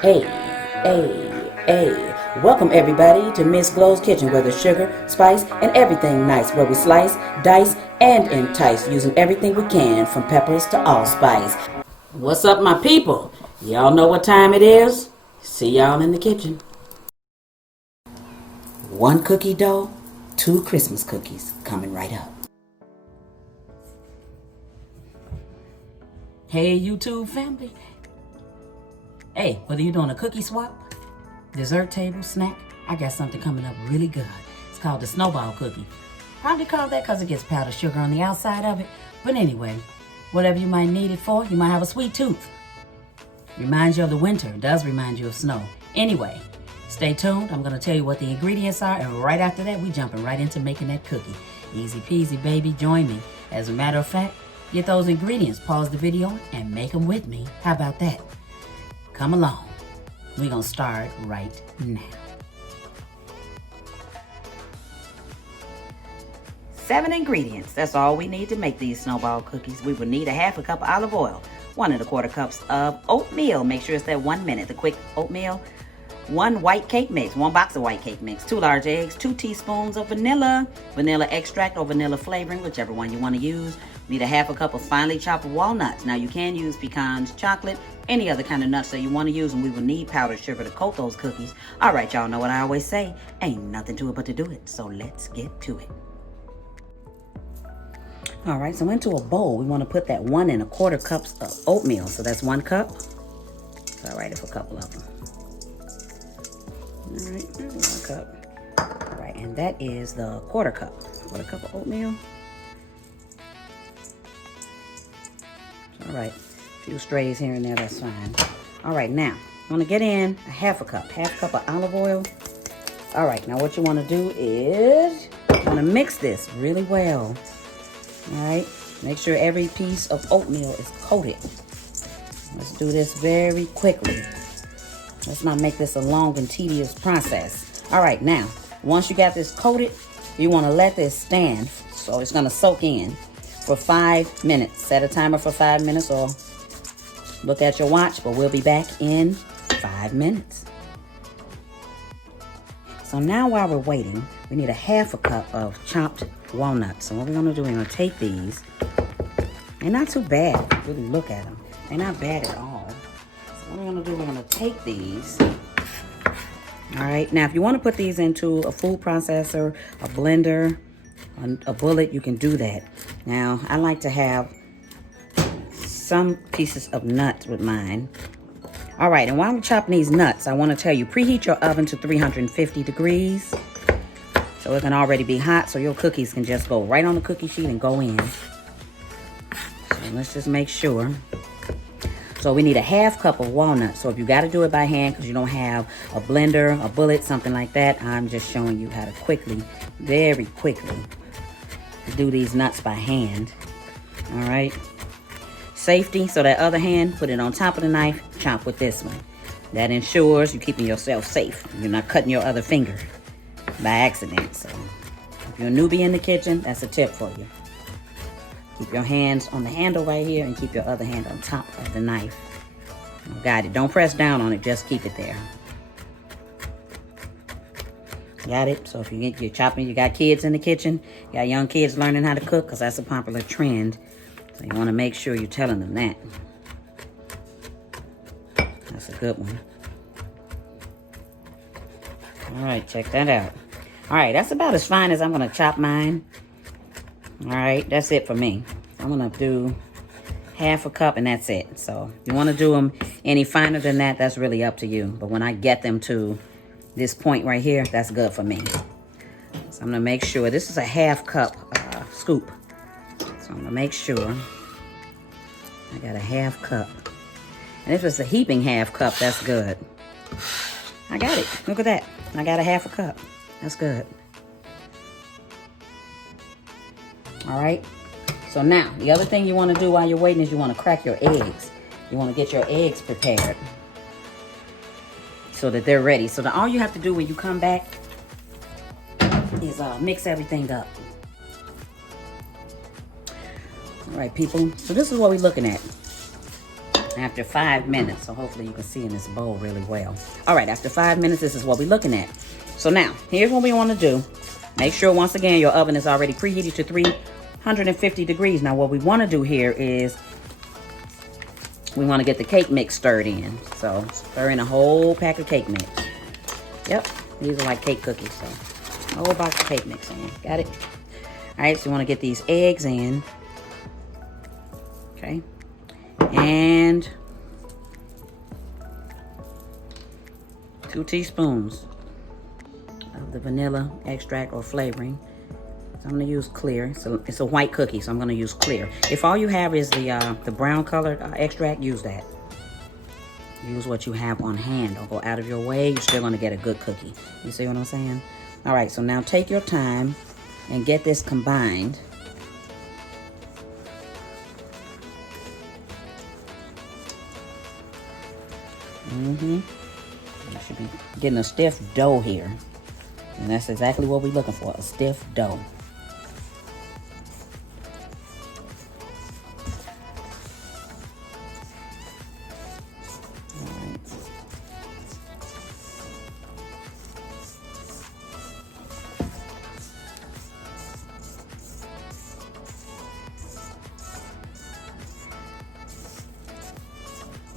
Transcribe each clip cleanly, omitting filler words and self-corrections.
Hey, hey. Welcome everybody to Miss Glow's Kitchen, where there's sugar, spice, and everything nice, where we slice, dice, and entice, using everything we can, from peppers to allspice. What's up, my people? Y'all know what time it is? See y'all in the kitchen. One cookie dough, two Christmas cookies coming right up. Hey, YouTube family. Hey, whether you're doing a cookie swap, dessert table, snack, I got something coming up really good. It's called the Snowball cookie. Probably called that because it gets powdered sugar on the outside of it. But anyway, whatever you might need it for, you might have a sweet tooth. Reminds you of the winter. It does remind you of snow. Anyway, stay tuned. I'm going to tell you what the ingredients are. And right after that, we jumping right into making that cookie. Easy peasy, baby. Join me. As a matter of fact, get those ingredients. Pause the video and make them with me. How about that? Come along. We're going to start right now. 7 ingredients. That's all we need to make these snowball cookies. We will need a ½ cup of olive oil, 1 1/4 cups of oatmeal. Make sure it's that 1 minute, the quick oatmeal. 1 white cake mix, 1 box of white cake mix, 2 large eggs, 2 teaspoons of vanilla extract or vanilla flavoring, whichever one you want to use. Need a ½ cup of finely chopped walnuts. Now you can use pecans, chocolate, any other kind of nuts that you want to use, and we will need powdered sugar to coat those cookies. All right, y'all know what I always say, ain't nothing to it but to do it. So let's get to it. All right, so into a bowl, we want to put that 1 1/4 cups of oatmeal. So that's 1 cup. So I'll write it for a couple of them. All right, 1 cup. All right, and that is the quarter cup of oatmeal. All right, a few strays here and there, that's fine. All right, now, I'm gonna get in a ½ cup of olive oil. All right, now what you wanna do is, you wanna mix this really well. All right, make sure every piece of oatmeal is coated. Let's do this very quickly. Let's not make this a long and tedious process. All right, now, once you got this coated, you wanna let this stand, so it's gonna soak in for 5 minutes. Set a timer for 5 minutes or look at your watch, but we'll be back in 5 minutes. So now while we're waiting, we need a ½ cup of chopped walnuts. So what we're gonna do, we're gonna take these. They're not too bad, really look at them. They're not bad at all. So what we're gonna do, we're gonna take these. All right, now if you wanna put these into a food processor, a blender, a bullet, you can do that. Now, I like to have some pieces of nuts with mine. All right, and while I'm chopping these nuts, I want to tell you, preheat your oven to 350 degrees. So it can already be hot, so your cookies can just go right on the cookie sheet and go in. So let's just make sure. So we need a ½ cup of walnuts. So if you got to do it by hand because you don't have a blender, a bullet, something like that, I'm just showing you how to quickly, very quickly, do these nuts by hand. All right, safety, so that other hand, put it on top of the knife, chop with this one. That ensures you're keeping yourself safe. You're not cutting your other finger by accident. So if you're a newbie in the kitchen, that's a tip for you. Keep your hands on the handle right here and keep your other hand on top of the knife. Got it. Don't press down on it, just keep it there. Got it? So if you're chopping, you got kids in the kitchen, you got young kids learning how to cook, because that's a popular trend. So you want to make sure you're telling them that. That's a good one. All right, check that out. All right, that's about as fine as I'm going to chop mine. All right, that's it for me. I'm going to do ½ cup and that's it. So if you want to do them any finer than that, that's really up to you. But when I get them to this point right here, that's good for me. So I'm gonna make sure, this is a ½ cup scoop. So I'm gonna make sure I got a ½ cup. And if it's a heaping ½ cup, that's good. I got it, look at that. I got a ½ cup, that's good. All right, so now the other thing you wanna do while you're waiting is you wanna crack your eggs. You wanna get your eggs prepared so that they're ready. So that all you have to do when you come back is mix everything up. All right, people, so this is what we're looking at. after 5 minutes. So hopefully you can see in this bowl really well. All right, after 5 minutes, this is what we're looking at. So now, here's what we want to do. Make sure, once again, your oven is already preheated to 350 degrees. Now, what we want to do here is we want to get the cake mix stirred in. So, stir in a whole pack of cake mix. Yep, these are like cake cookies. So, a whole box of cake mix in. Got it? All right, so you want to get these eggs in. Okay. And 2 teaspoons of the vanilla extract or flavoring. So I'm going to use clear. So it's a white cookie, so I'm going to use clear. If all you have is the brown colored extract, use that. Use what you have on hand. Don't go out of your way. You're still going to get a good cookie. You see what I'm saying? All right, so now take your time and get this combined. You should be getting a stiff dough here. And that's exactly what we're looking for, a stiff dough.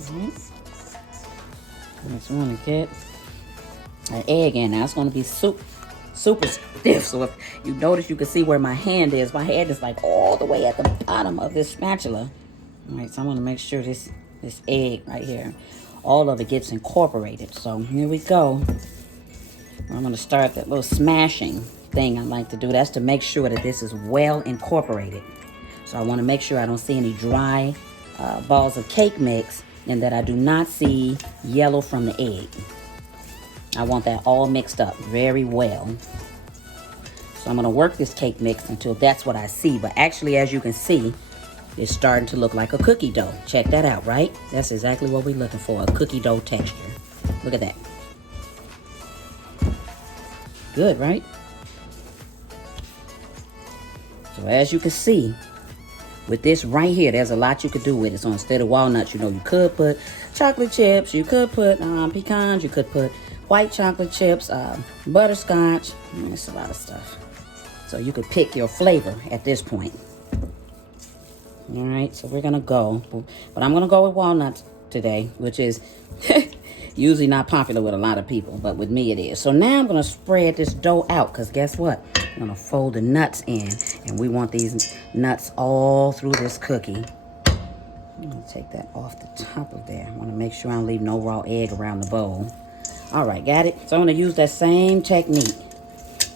All right. Just want to get an egg in. Now it's going to be super stiff. So if you notice, you can see where my hand is. My hand is like all the way at the bottom of this spatula. All right, so I'm going to make sure this egg right here, all of it gets incorporated. So here we go. I'm going to start that little smashing thing I like to do. That's to make sure that this is well incorporated. So I want to make sure I don't see any dry balls of cake mix, and that I do not see yellow from the egg. I want that all mixed up very well. So I'm going to work this cake mix until that's what I see. But actually, as you can see, it's starting to look like a cookie dough. Check that out, right? That's exactly what we're looking for, a cookie dough texture. Look at that. Good, right? So as you can see, with this right here, there's a lot you could do with it. So instead of walnuts, you could put chocolate chips, you could put pecans, you could put white chocolate chips, butterscotch. It's a lot of stuff. So you could pick your flavor at this point. All right, so we're going to go. But I'm going to go with walnuts today, which is usually not popular with a lot of people. But with me, it is. So now I'm going to spread this dough out, because guess what? I'm going to fold the nuts in, and we want these nuts all through this cookie. I'm going to take that off the top of there. I want to make sure I don't leave no raw egg around the bowl. All right, got it? So I'm going to use that same technique.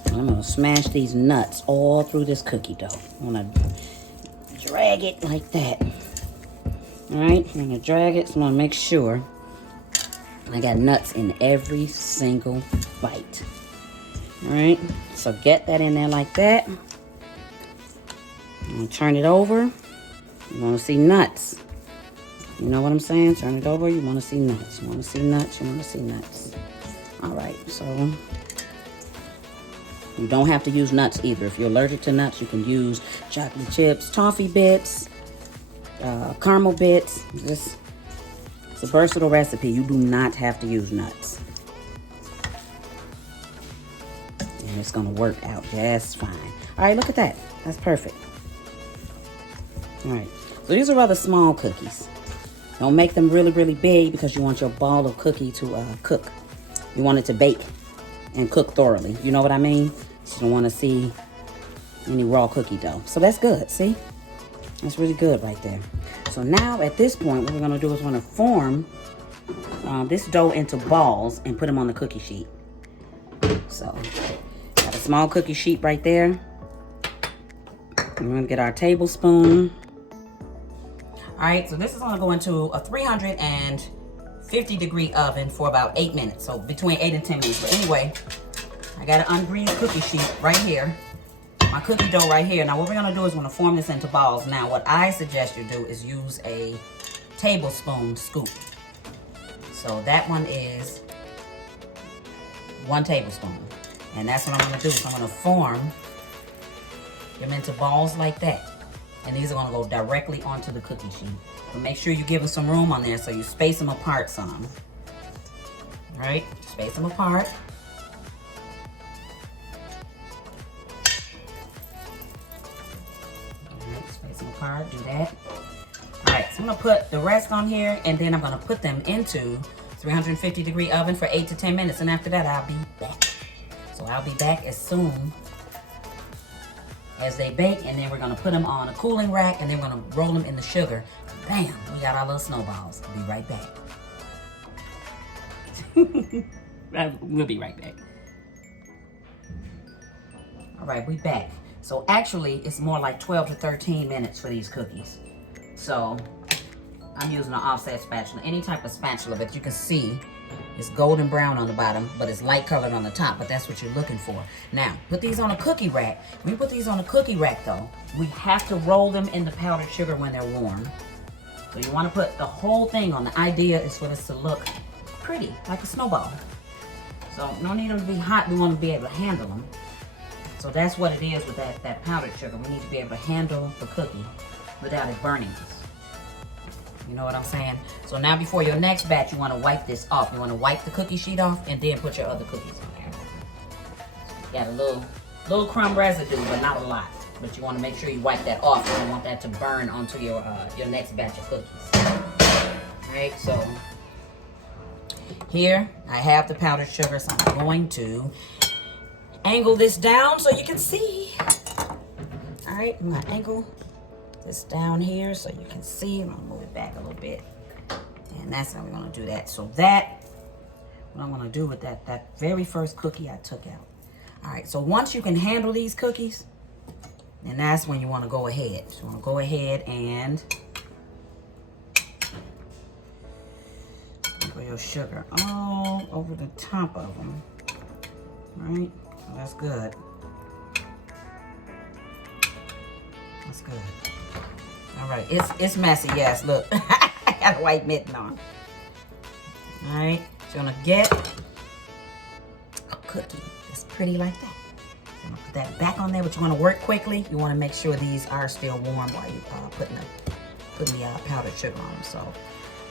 I'm going to smash these nuts all through this cookie dough. I'm going to drag it like that. All right, I'm going to drag it, so I'm going to make sure I got nuts in every single bite. All right, so get that in there like that. I'm going to turn it over. You want to see nuts. You know what I'm saying? Turn it over. You want to see nuts. You want to see nuts. You want to see nuts. All right, so you don't have to use nuts either. If you're allergic to nuts, you can use chocolate chips, toffee bits, caramel bits. It's a versatile recipe. You do not have to use nuts. And it's going to work out just fine. All right, look at that. That's perfect. All right, so these are rather small cookies. Don't make them really, really big, because you want your ball of cookie to cook. You want it to bake and cook thoroughly. You know what I mean? So you don't want to see any raw cookie dough. So that's good, see? That's really good right there. So now at this point, what we're going to do is we're going to form this dough into balls and put them on the cookie sheet. So got a small cookie sheet right there. We're going to get our tablespoon. All right, so this is going to go into a 350 degree oven for about 8 minutes. So between 8 and 10 minutes. But anyway, I got an ungreased cookie sheet right here. My cookie dough right here. Now what we're going to do is we're going to form this into balls. Now what I suggest you do is use a tablespoon scoop. So that one is 1 tablespoon. And that's what I'm going to do. So I'm going to form them into balls like that. And these are going to go directly onto the cookie sheet. But make sure you give them some room on there so you space them apart some. All right, space them apart. All right, space them apart, do that. All right, so I'm gonna put the rest on here, and then I'm gonna put them into 350-degree oven for 8 to 10 minutes, and after that, I'll be back. So I'll be back as soon as they bake, and then we're gonna put them on a cooling rack, and then we're gonna roll them in the sugar. Bam, we got our little snowballs. I'll be right back. We'll be right back. All right, we back. So actually, it's more like 12 to 13 minutes for these cookies. So I'm using an offset spatula, any type of spatula, but you can see it's golden brown on the bottom, but it's light colored on the top, but that's what you're looking for. Now, put these on a cookie rack. When you put these on a cookie rack though, we have to roll them in the powdered sugar when they're warm. So you want to put the whole thing on. The idea is for this to look pretty, like a snowball. So no need them to be hot, we want to be able to handle them. So that's what it is with that powdered sugar. We need to be able to handle the cookie without it burning us. You know what I'm saying? So now before your next batch, you want to wipe this off. You want to wipe the cookie sheet off and then put your other cookies on there. Got a little crumb residue, but not a lot. But you want to make sure you wipe that off. You don't want that to burn onto your next batch of cookies. Alright, so here I have the powdered sugar, so I'm going to angle this down so you can see. Alright, I'm going to angle this down here so you can see. I'm gonna move it back a little bit, and that's how we're gonna do that. So that, what I'm gonna do with that very first cookie I took out. All right, so once you can handle these cookies, then that's when you want to go ahead. So you want to go ahead and put your sugar all over the top of them. All right, so that's good. That's good. All right, it's messy, yes, look. I got a white mitten on. All right, so you're gonna get a cookie that's pretty like that. So I'm gonna put that back on there, but you wanna work quickly. You wanna make sure these are still warm while you putting the powdered sugar on them. So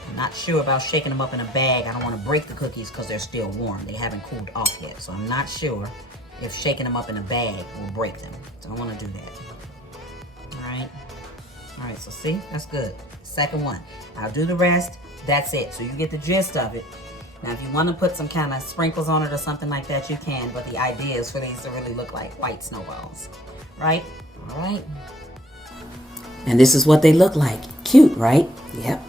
I'm not sure about shaking them up in a bag. I don't wanna break the cookies because they're still warm. They haven't cooled off yet. So I'm not sure if shaking them up in a bag will break them. So I don't wanna do that. All right. All right, so see, that's good. Second one. I'll do the rest. That's it. So you get the gist of it. Now, if you want to put some kind of sprinkles on it or something like that, you can. But the idea is for these to really look like white snowballs. Right? All right. And this is what they look like. Cute, right? Yep.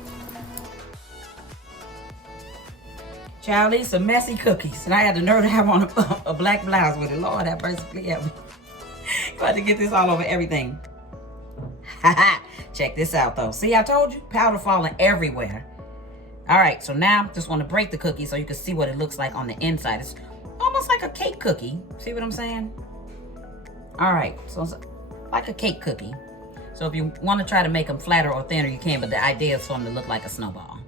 Child, these are messy cookies. And I had the nerve to have on a black blouse with it. Lord have mercy, please help me. Got to get this all over everything. Haha. Check this out though. See, I told you, powder falling everywhere. All right, so now just want to break the cookie so you can see what it looks like on the inside. It's almost like a cake cookie. See what I'm saying? All right, so it's like a cake cookie. So if you want to try to make them flatter or thinner, you can, but the idea is for them to look like a snowball.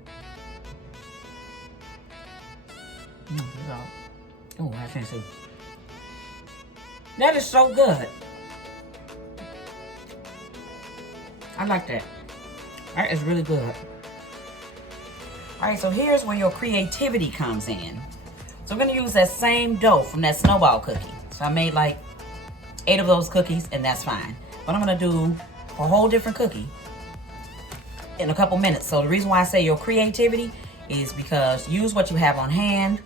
Oh, I can't see. That is so good. I like that. That is really good. All right, so here's where your creativity comes in. So I'm gonna use that same dough from that snowball cookie. So I made like 8 of those cookies, and that's fine. But I'm gonna do a whole different cookie in a couple minutes. So the reason why I say your creativity is because use what you have on hand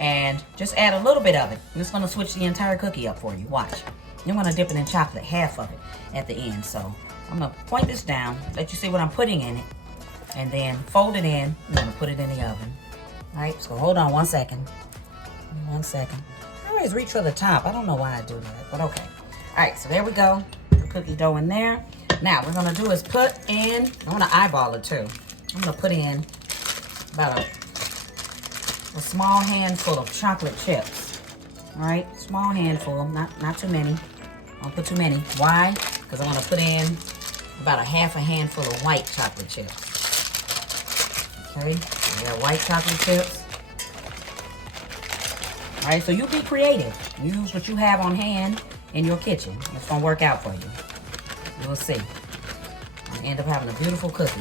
and just add a little bit of it. I'm just gonna switch the entire cookie up for you. Watch. I'm gonna dip it in chocolate, half of it at the end. So I'm gonna point this down, let you see what I'm putting in it, and then fold it in. I'm gonna put it in the oven. All right, so hold on 1 second. 1 second. I always reach for the top. I don't know why I do that, but okay. All right, so there we go. The cookie dough in there. Now, what we're gonna do is put in, I wanna eyeball it too. I'm gonna put in about a small handful of chocolate chips. All right, small handful, not too many. I don't put too many. Why? Because I want to put in about a half a handful of white chocolate chips. Okay, we got white chocolate chips. All right, so you be creative. Use what you have on hand in your kitchen. It's gonna work out for you. You'll see. I'm gonna end up having a beautiful cookie.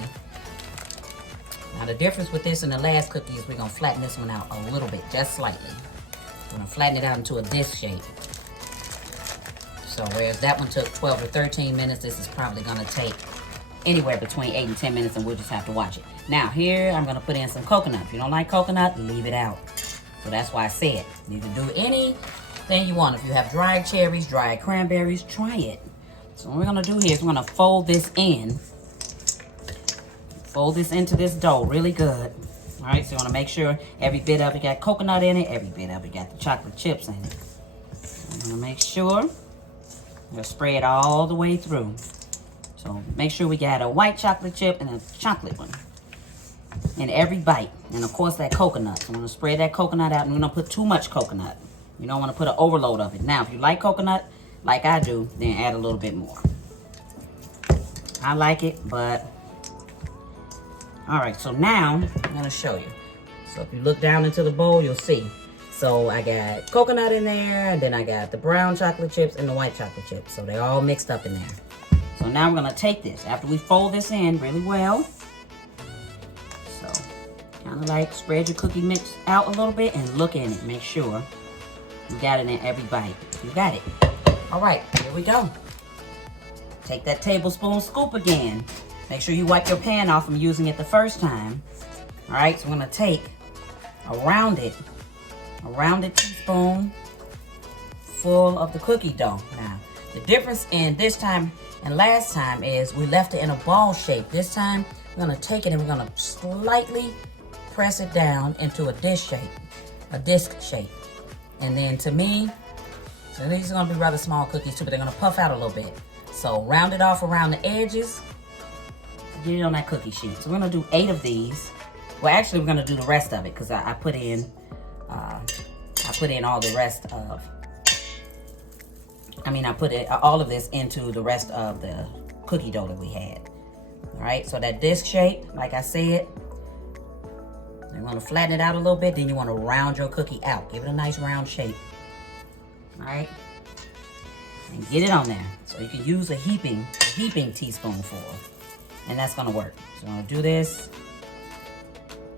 Now the difference with this and the last cookie is we're gonna flatten this one out a little bit, just slightly. We're gonna flatten it out into a disc shape. So whereas that one took 12 or 13 minutes, this is probably gonna take anywhere between 8 and 10 minutes, and we'll just have to watch it. Now here, I'm gonna put in some coconut. If you don't like coconut, leave it out. So that's why I said, you can do anything you want. If you have dried cherries, dried cranberries, try it. So what we're gonna do here is we're gonna fold this in. Fold this into this dough really good. All right, so you wanna make sure every bit of it got coconut in it, every bit of it got the chocolate chips in it. I'm gonna make sure you'll spread all the way through. So make sure we got a white chocolate chip and a chocolate one in every bite. And of course that coconut. So I'm gonna spread that coconut out, and we're gonna put too much coconut. You don't wanna put an overload of it. Now, if you like coconut, like I do, then add a little bit more. I like it, but, all right, so now I'm gonna show you. So if you look down into the bowl, you'll see. So I got coconut in there, and then I got the brown chocolate chips and the white chocolate chips. So they're all mixed up in there. So now we're gonna take this, after we fold this in really well. So kind of like spread your cookie mix out a little bit and look in it. Make sure you got it in every bite. You got it. All right, here we go. Take that tablespoon scoop again. Make sure you wipe your pan off from using it the first time. All right, so we're gonna take a rounded teaspoon full of the cookie dough. Now, the difference in this time and last time is we left it in a ball shape. This time, we're gonna take it and we're gonna slightly press it down into a disc shape. And then to me, so these are gonna be rather small cookies too, but they're gonna puff out a little bit. So round it off around the edges, get it on that cookie sheet. So we're gonna do 8 of these. Well, actually we're gonna do the rest of it because I put in all the rest of, I put all of this into the rest of the cookie dough that we had. All right, so that disc shape, like I said, you want to flatten it out a little bit, then you want to round your cookie out. Give it a nice round shape. All right, and get it on there. So you can use a heaping teaspoonful, and that's gonna work. So I'm gonna do this.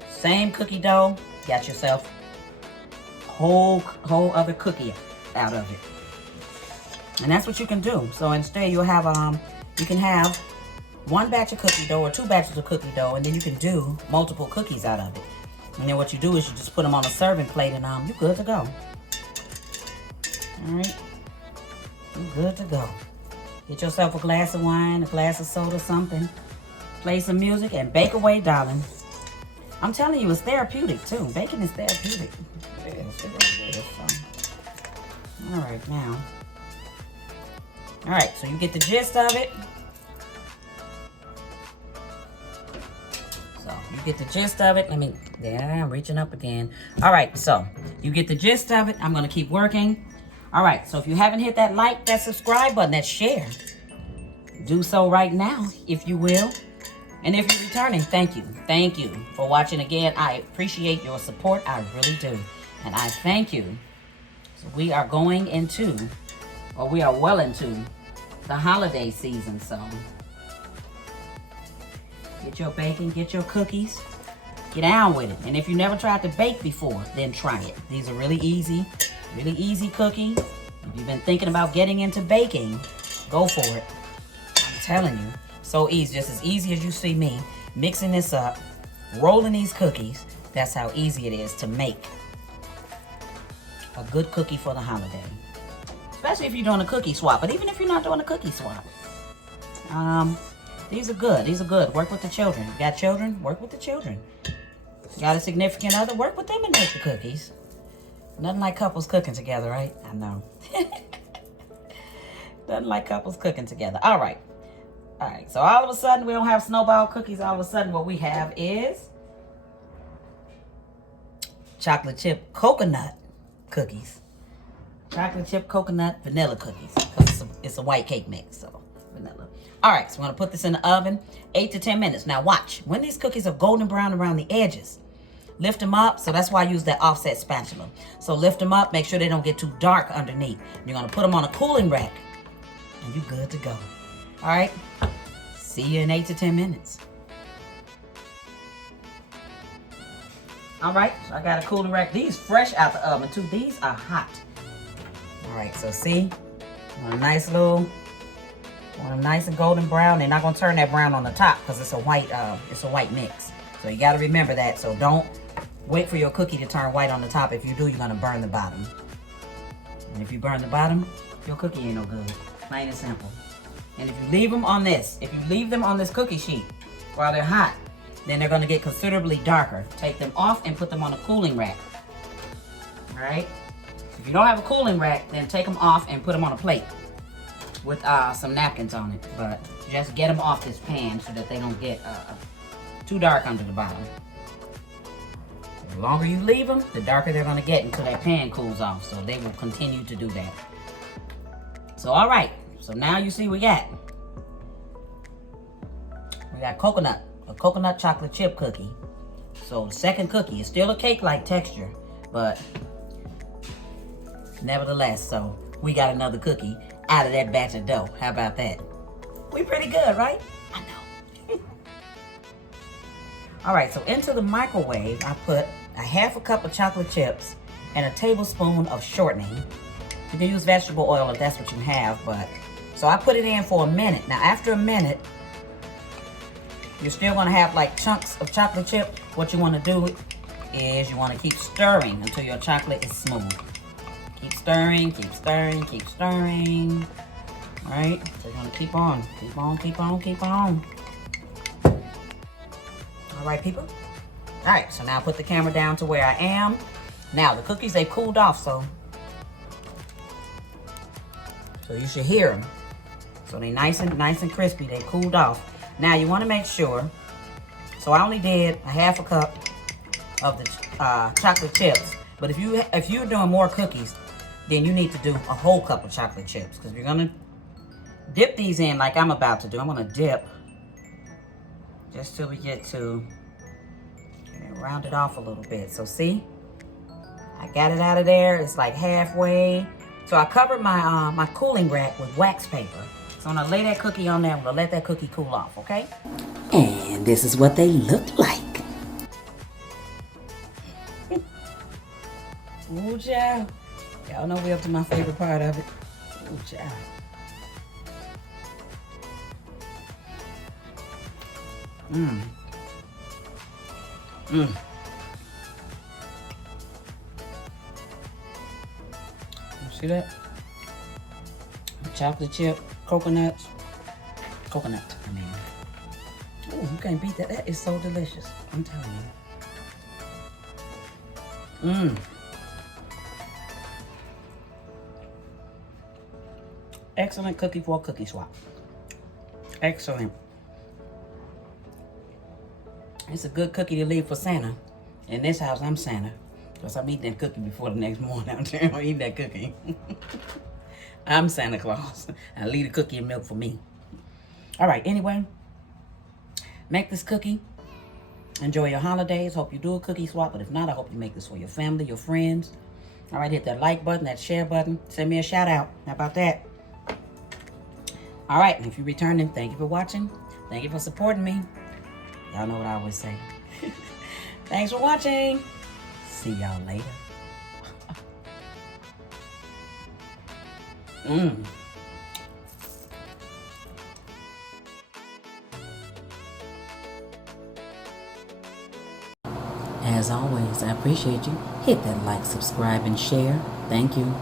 Same cookie dough. Got yourself whole other cookie out of it. And that's what you can do. So instead you'll have, you can have 1 batch of cookie dough or 2 batches of cookie dough, and then you can do multiple cookies out of it. And then what you do is you just put them on a serving plate, and you're good to go. All right, you're good to go. Get yourself a glass of wine, a glass of soda, something. Play some music and bake away, darling. I'm telling you, it's therapeutic too. Baking is therapeutic. It is. All right, now. All right, so you get the gist of it. So you get the gist of it. I'm reaching up again. All right, so you get the gist of it. I'm gonna keep working. All right, so if you haven't hit that like, that subscribe button, that share, do so right now, if you will. And if you're returning, thank you. Thank you for watching again. I appreciate your support, I really do. And I thank you. So we are going into, or we are well into, the holiday season, so get your baking, get your cookies, get down with it. And if you never tried to bake before, then try it. These are really easy cookies. If you've been thinking about getting into baking, go for it. I'm telling you, so easy, just as easy as you see me mixing this up, rolling these cookies. That's how easy it is to make a good cookie for the holiday. Especially if you're doing a cookie swap, but even if you're not doing a cookie swap, these are good. These are good. Work with the children. You got children? Work with the children. You got a significant other? Work with them and make the cookies. Nothing like couples cooking together, right? I know. Nothing like couples cooking together. All right. All right. So all of a sudden, we don't have Snowball cookies. All of a sudden, what we have is chocolate chip coconut cookies. Chocolate chip coconut vanilla cookies. Because it's a white cake mix, so vanilla. All right, so I'm going to put this in the oven 8 to 10 minutes. Now watch. When these cookies are golden brown around the edges, lift them up. So that's why I use that offset spatula. So lift them up. Make sure they don't get too dark underneath. You're going to put them on a cooling rack, and you're good to go. All right. See you in 8 to 10 minutes. All right, so I got a cooling rack. These fresh out the oven too. These are hot. All right, so see, a nice little, nice and golden brown. They're not gonna turn that brown on the top because it's a white mix. So you gotta remember that. So don't wait for your cookie to turn white on the top. If you do, you're gonna burn the bottom. And if you burn the bottom, your cookie ain't no good. Plain and simple. And if you leave them on this, cookie sheet while they're hot, then they're gonna get considerably darker. Take them off and put them on a cooling rack. All right? If you don't have a cooling rack, then take them off and put them on a plate with some napkins on it. But just get them off this pan so that they don't get too dark under the bottom. The longer you leave them, the darker they're gonna get until that pan cools off. So they will continue to do that. So all right, so now you see we got coconut, a coconut chocolate chip cookie. So the second cookie is still a cake-like texture, but nevertheless, so we got another cookie out of that batch of dough. How about that? We pretty good, right? I know. All right, so into the microwave, I put a half a cup of chocolate chips and a tablespoon of shortening. You can use vegetable oil if that's what you have, but so I put it in for a minute. Now after a minute, you're still gonna have like chunks of chocolate chip. What you wanna do is you wanna keep stirring until your chocolate is smooth. Keep stirring, keep stirring, keep stirring. All right, so you're gonna keep on, keep on, keep on, keep on. All right, people. All right, so now put the camera down to where I am. Now the cookies, they cooled off, so you should hear them. So they nice and crispy. They cooled off. Now you want to make sure. So I only did a half a cup of the chocolate chips. But if you're doing more cookies, then you need to do a whole cup of chocolate chips, because you're gonna dip these in like I'm about to do. I'm gonna dip just till we get to round it off a little bit. So see, I got it out of there. It's like halfway. So I covered my my cooling rack with wax paper. So I'm gonna lay that cookie on there. I'm gonna let that cookie cool off, okay? And this is what they look like. Ooh, child. Y'all know we up to my favorite part of it. Ooh, child. Mmm. Mmm. See that? Chocolate chip, coconut, I mean. Ooh, you can't beat that. That is so delicious. I'm telling you. Mmm. Excellent cookie for a cookie swap. Excellent. It's a good cookie to leave for Santa. In this house, I'm Santa. Because I'm eating that cookie before the next morning. I'm eating that cookie. I'm Santa Claus. I leave the cookie and milk for me. All right, anyway. Make this cookie. Enjoy your holidays. Hope you do a cookie swap. But if not, I hope you make this for your family, your friends. All right, hit that like button, that share button. Send me a shout out. How about that? All right, and if you're returning, thank you for watching. Thank you for supporting me. Y'all know what I always say. Thanks for watching. See y'all later. Mmm. As always, I appreciate you. Hit that like, subscribe, and share. Thank you.